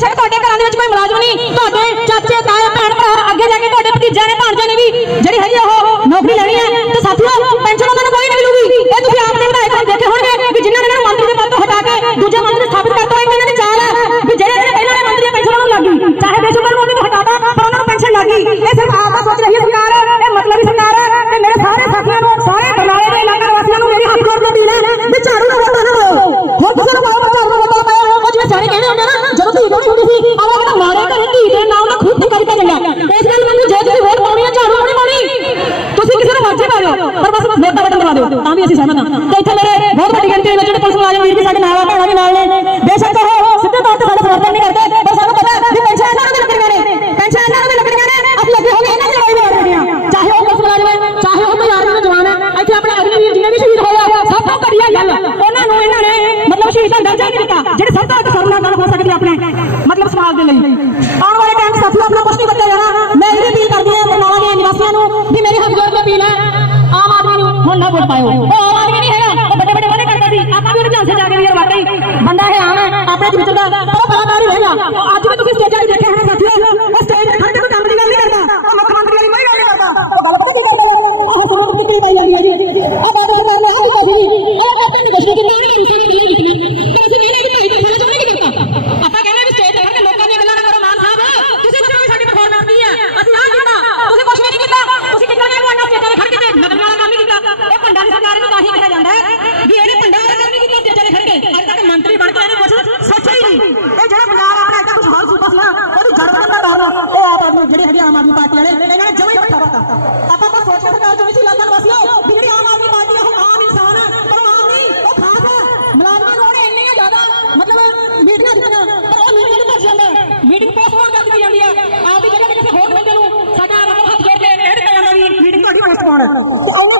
ਬੇਸ਼ੱਕ ਤੁਹਾਡੇ ਘਰਾਂ ਦੇ ਵਿੱਚ ਕੋਈ ਮੁਲਾਜ਼ਮ ਨਹੀਂ। ਤੁਹਾਡੇ ਚਾਚੇ, ਤਾਏ, ਭੈਣ, ਭਰਾ ਅੱਗੇ ਜਾ ਕੇ ਤੁਹਾਡੇ ਭਤੀਜਿਆਂ ਨੇ, ਭਾਣਜਿਆਂ ਨੇ ਵੀ ਜਿਹੜੀ ਹੈਗੀ ਆ ਉਹ ਅਸੀਂ ਸਹਿਮਤ ਹਾਂ ਤੇ ਇੱਥੇ ਮੇਰੇ ਬਹੁਤ ਵੱਡੀ ਗਿਣਤੀ ਵਿੱਚ ਜਿਹੜੇ ਪੁਲਿਸ ਮੁਲਾਜ਼ਮ ਵੀਰ ਵੀ ਸਾਡੇ ਨਾਲ ਆ, ਭੈਣਾਂ ਵੀ ਨਾਲ ਨੇ। ਬੇਸ਼ੱਕ ਉਹ ਸਿੱਧੇ ਤੌਰ ਤੇ ਸਾਡਾ ਸਮਰਥਨ ਨਹੀਂ ਕਰਦੇ, ਪਰ ਸਾਨੂੰ ਪਤਾ ਵੀ ਪੈਨਸ਼ਨ ਇਹਨਾਂ ਨੂੰ ਲੱਗਣੀਆਂ ਨੇ। ਪੈਨਸ਼ਨ ਇਹਨਾਂ ਨੂੰ ਲੱਗਣੀਆਂ ਨੇ। ਅਸੀਂ ਅੱਗੇ ਹੋ ਕੇ ਇਹਨਾਂ ਦੀ ਲੜਾਈ ਵੀ ਲੜਨੀਆਂ ਚਾਹੇ ਉਹ ਪੁਲਿਸ ਮੁਲਾਜ਼ਮ ਹੈ, ਚਾਹੇ ਉਹ ਕੋਈ ਆਰਮੀ ਦਾ ਜਵਾਨ ਹੈ। ਇੱਥੇ ਆਪਣੇ ਅਗਨੀ ਜਿੰਨੇ ਵੀ ਸ਼ਹੀਦ ਹੋਏ ਆ, ਸਭ ਤੋਂ ਘਟੀਆ ਗੱਲ, ਉਹਨਾਂ ਨੂੰ ਇਹਨਾਂ ਨੇ ਮਤਲਬ ਸ਼ਹੀਦ ਦਾ ਦਰਜਾ ਨਹੀਂ ਦਿੱਤਾ, ਜਿਹੜੇ ਸਭ ਤੋਂ ਸ਼ਰਮਨਾਕ ਗੱਲ ਹੋ ਸਕਦੀ ਆਪਣੇ, ਮਤਲਬ ਸਮਾਜ ਦੇ ਲਈ। ਆਉਣ ਨੂੰ ਵੋਟ ਪਾਇਓ। ਉਹ ਆਮ ਆਦਮੀ ਨਹੀਂ ਹੈਗਾ। ਉਹ ਵੱਡੇ ਵੱਡੇ ਵਾਅਦੇ ਕਰਦਾ ਸੀ। ਆਪਾਂ ਵੀ ਉਹਦੇ ਝਾਂਸੇ ਜਾ ਕੇ ਵੀ ਯਾਰ ਵਾਕਈ ਬੰਦਾ ਹੈ ਆਮ ਹੈ, ਆਪਣੇ ਵਿੱਚ ਦਾ ਇਹ ਜਿਹੜਾ ਪੰਜਾਬ ਆਪਣਾ ਇੱਥੇ ਕੁਝ ਹੋਰ ਸੂਬਾ ਸੀ ਨਾ ਉਹਦੀ ਜੜ ਬੰਦਾ ਡਰਨਾ ਉਹ ਆਪ ਆਦਮੀ ਜਿਹੜੇ ਹੈਗੇ ਆਮ ਆਦਮੀ ਪਾਰਟੀ ਵਾਲੇ ਇਹਨਾਂ ਨੇ ਜਮੇ ਪੱਠਾ ਪਤਾ ਆਪਾਂ ਤਾਂ ਸੋਚ ਸਰਕਾਰ ਚੋਂ ਸੀ ਲੱਗਾ ਵਸਿਓ ਵੀ ਜਿਹੜੀ ਆਮ ਆਦਮੀ ਪਾਰਟੀ ਆ ਉਹ ਆਮ ਇਨਸਾਨ ਆ ਪਰ ਉਹ ਆਮ ਨਹੀਂ ਉਹ ਖਾਸ ਆ। ਮੁਲਾਜ਼ਮਾਂ ਨੂੰ ਉਹਨੇ ਇੰਨੀਆਂ ਜ਼ਿਆਦਾ ਮਤਲਬ ਮੀਟਿੰਗਾਂ ਦਿੱਤੀਆਂ ਪਰ ਉਹ ਮੀਟਿੰਗ ਨਹੀਂ ਭੱਜ ਜਾਂਦਾ। ਮੀਟਿੰਗ ਪੋਸਟਪੋਨ ਕਰ ਦਿੱਤੀ ਜਾਂਦੀ ਆ। ਆਪਦੀ ਜਗ੍ਹਾ ਤੇ ਕਿਸੇ ਹੋਰ ਬੰਦੇ ਨੂੰ ਸਾਡਾ ਰੱਬ ਹੱਥ ਜੋੜ ਕੇ ਐਡ ਕਰ ਮੀਟਿੰਗ ਤੁਹਾਡੀ ਪੋਸਟਪੋਨ ਤੇ ਉਹਨਾਂ